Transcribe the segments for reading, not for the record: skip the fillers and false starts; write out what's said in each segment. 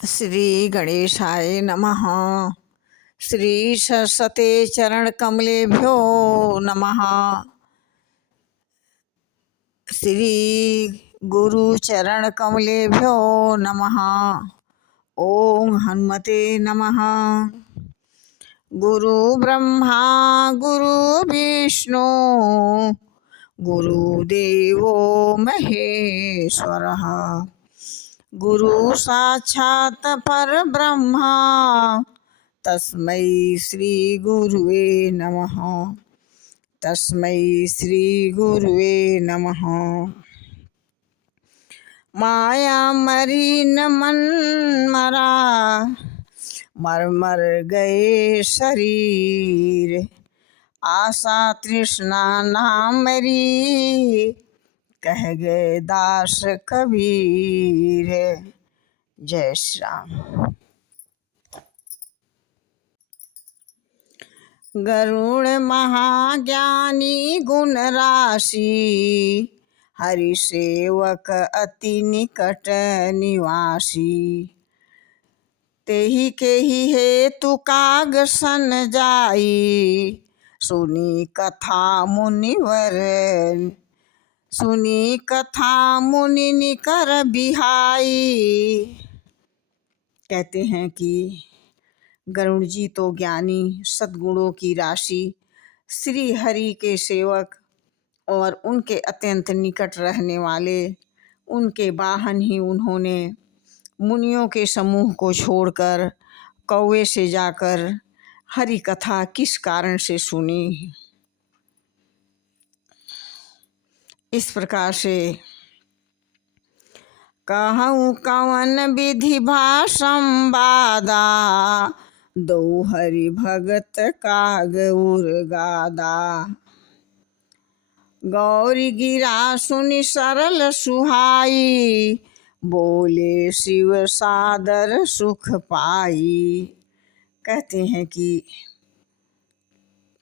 श्री गणेशाय नमः। श्री सरस्वते चरण कमलेभ्यो नमः। श्री गुरु चरण कमलेभ्यो नमः। ओम हनुमते नमः। गुरु ब्रह्मा गुरु विष्णु गुरुदेवो महेश्वरः। गुरु साक्षात् परब्रह्मा तस्मै श्री गुरुवे नमः। तस्मै श्री गुरुवे नमः। माया मरी न मन मरा मर मर गए शरीर। आशा तृष्णा नाम मरी कह गए दास कबीर। जय श्री राम। गरुड़ महाज्ञानी गुण राशि हरि सेवक अति निकट निवासी। तेहि के ही हेतु काग सन जाई सुनी कथा मुनिवर। सुनी कथा मुनि निकर बिहाई। कहते हैं कि गरुड़ जी तो ज्ञानी सद्गुणों की राशि श्री हरि के सेवक और उनके अत्यंत निकट रहने वाले उनके वाहन ही उन्होंने मुनियों के समूह को छोड़कर कौवे से जाकर हरि कथा किस कारण से सुनी। इस प्रकार से कहूँ कवन विधि भाषम बादा दो हरि भगत काग उर गादा। गौरी गिरा सुनि सरल सुहाई बोले शिव सादर सुख पाई। कहते हैं कि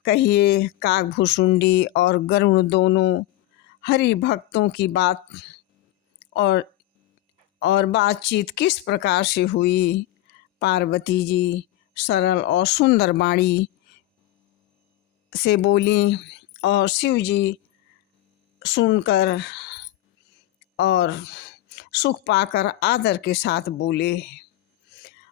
कहिए कागभुसुंडी और गरुड़ दोनों हरि भक्तों की बात और बातचीत किस प्रकार से हुई। पार्वती जी सरल और सुंदर वाणी से बोली और शिव जी सुनकर और सुख पाकर आदर के साथ बोले।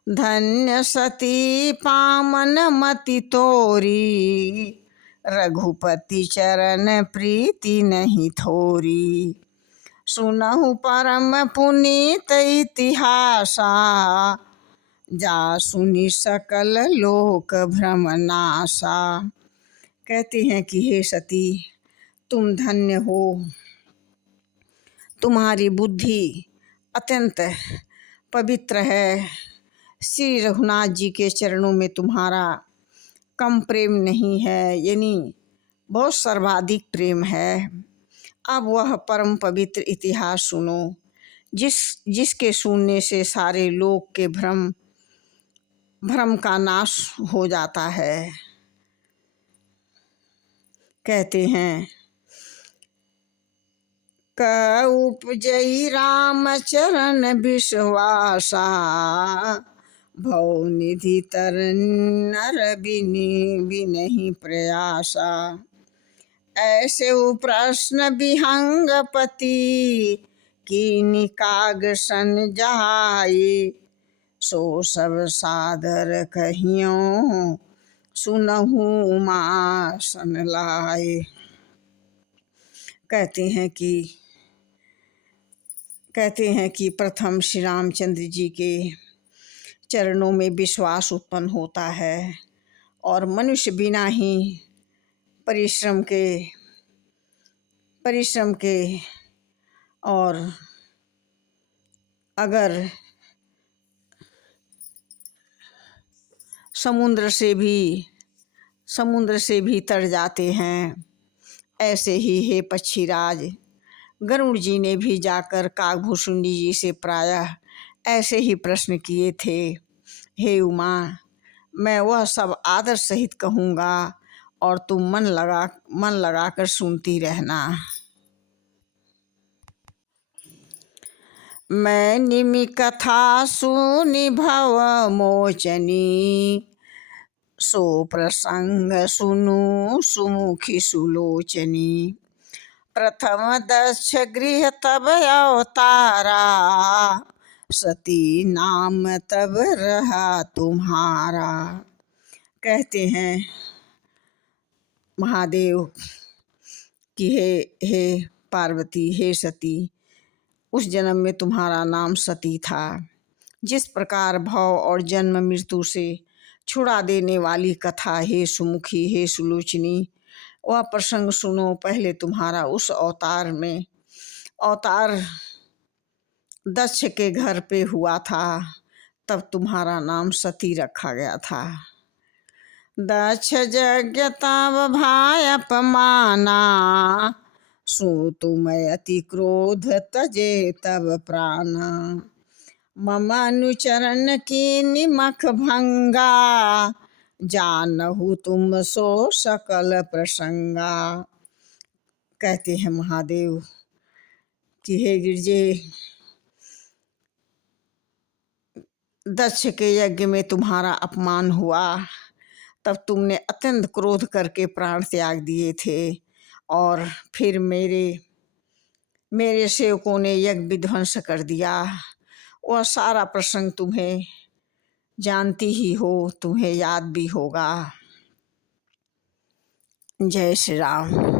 धन्य सती पामन मति तोरी रघुपति चरण प्रीति नहीं थोरी। सुनहु परम पुनीत इतिहासा जा सुनी सकल लोक भ्रम नासा। कहते हैं कि हे सती तुम धन्य हो। तुम्हारी बुद्धि अत्यंत पवित्र है। श्री रघुनाथ जी के चरणों में तुम्हारा कम प्रेम नहीं है, यानी बहुत सर्वाधिक प्रेम है। अब वह परम पवित्र इतिहास सुनो जिसके सुनने से सारे लोक के भ्रम का नाश हो जाता है। कहते हैं क उपजई राम चरण विश्वासा भव निधि तर नर बिनहि प्रयासा। ऐसे प्रश्न विहंगपति कीनि काग सन जाई सो सब सादर कहियों सुनहु उमा सन लाए। कहते हैं कि प्रथम श्री रामचंद्र जी के चरणों में विश्वास उत्पन्न होता है और मनुष्य बिना ही परिश्रम के और अगर समुद्र से भी तर जाते हैं। ऐसे ही हे पक्षीराज गरुड़ जी ने भी जाकर कागभुसुंडी जी से प्रायः ऐसे ही प्रश्न किए थे। हे उमा मैं वह सब आदर सहित कहूँगा और तुम मन लगाकर सुनती रहना। मैं निमि कथा सुनि भव मोचनी, सो प्रसंग सुनु सुमुखी सुलोचनी। प्रथम दक्ष गृह तब अवतारा, सती नाम तब रहा तुम्हारा। कहते हैं महादेव कि हे पार्वती, हे सती, उस जन्म में तुम्हारा नाम सती था। जिस प्रकार भव और जन्म मृत्यु से छुड़ा देने वाली कथा हे सुमुखी, हे सुलोचनी, वह प्रसंग सुनो। पहले तुम्हारा उस अवतार में अवतार दक्ष के घर पे हुआ था, तब तुम्हारा नाम सती रखा गया था। दक्ष यज्ञ तब भाय अपमाना, सो तुम अति क्रोध तजे तब प्राणा। मम अनुचरण की निमख भंगा, जानहु तुम सो सकल प्रसंगा। कहते हैं महादेव कि हे गिरजे, दक्ष के यज्ञ में तुम्हारा अपमान हुआ, तब तुमने अत्यंत क्रोध करके प्राण त्याग दिए थे, और फिर मेरे सेवकों ने यज्ञ विध्वंस कर दिया। वह सारा प्रसंग तुम्हें जानती ही हो, तुम्हें याद भी होगा। जय श्री राम।